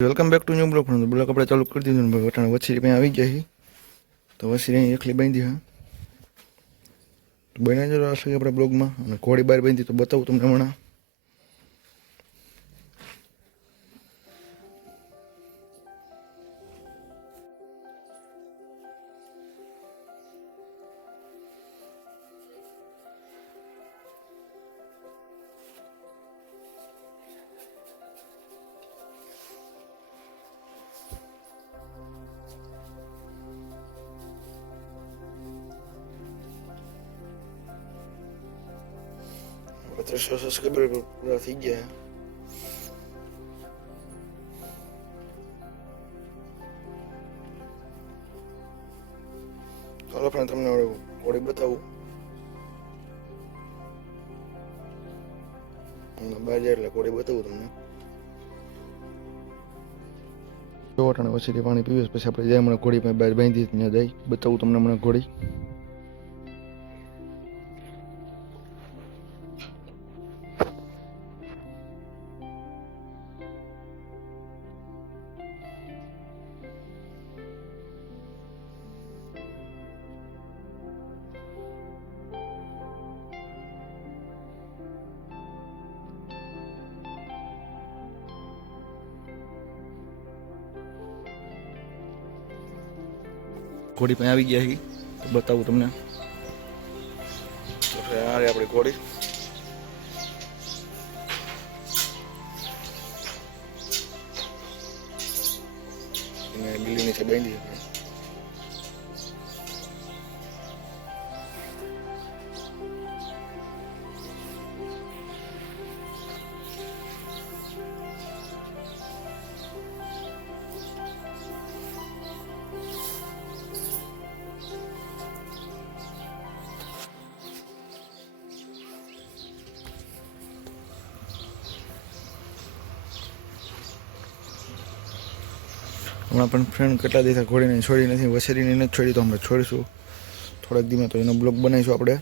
Welcome back to new blog. Blog આપણે ચાલુ કરી દીધું ને વટાણા વછરી ત્યાં આવી ગયા છે. તો વછરી અહીં એકલી બાંધી હા બન્યા જ હશે આપણે બ્લોગમાં. અને ઘોડી બહાર બાંધી તો બતાવું તમને હમણાં. ત્રણસો સબસ્ક્રાઈબર પૂરા થઈ ગયા. ચાલો પણ તમને ઘોડી બતાવું. બહાર જાય એટલે ઘોડી બતાવું તમને. વટાણા વછરી પાણી પીવે પછી આપણે જાય હમણાં ઘોડી બહાર બાંધી ત્યાં જાય બતાવું તમને હમણાં ઘોડી. ઘોડી પાસે આવી ગયા છે તો બતાવું તમને. તો આ રે આપણી ઘોડી. એને બિલ્લી નીચે બાંધી આપણે. હમણાં પણ ફ્રેન્ડ કેટલા દિવસ ઘોડીને છોડી નથી, વછરીને નથી છોડી, તો હમણાં છોડીશું થોડાક દિવસમાં. તો એનો બ્લોગ બનાવીશું આપણે.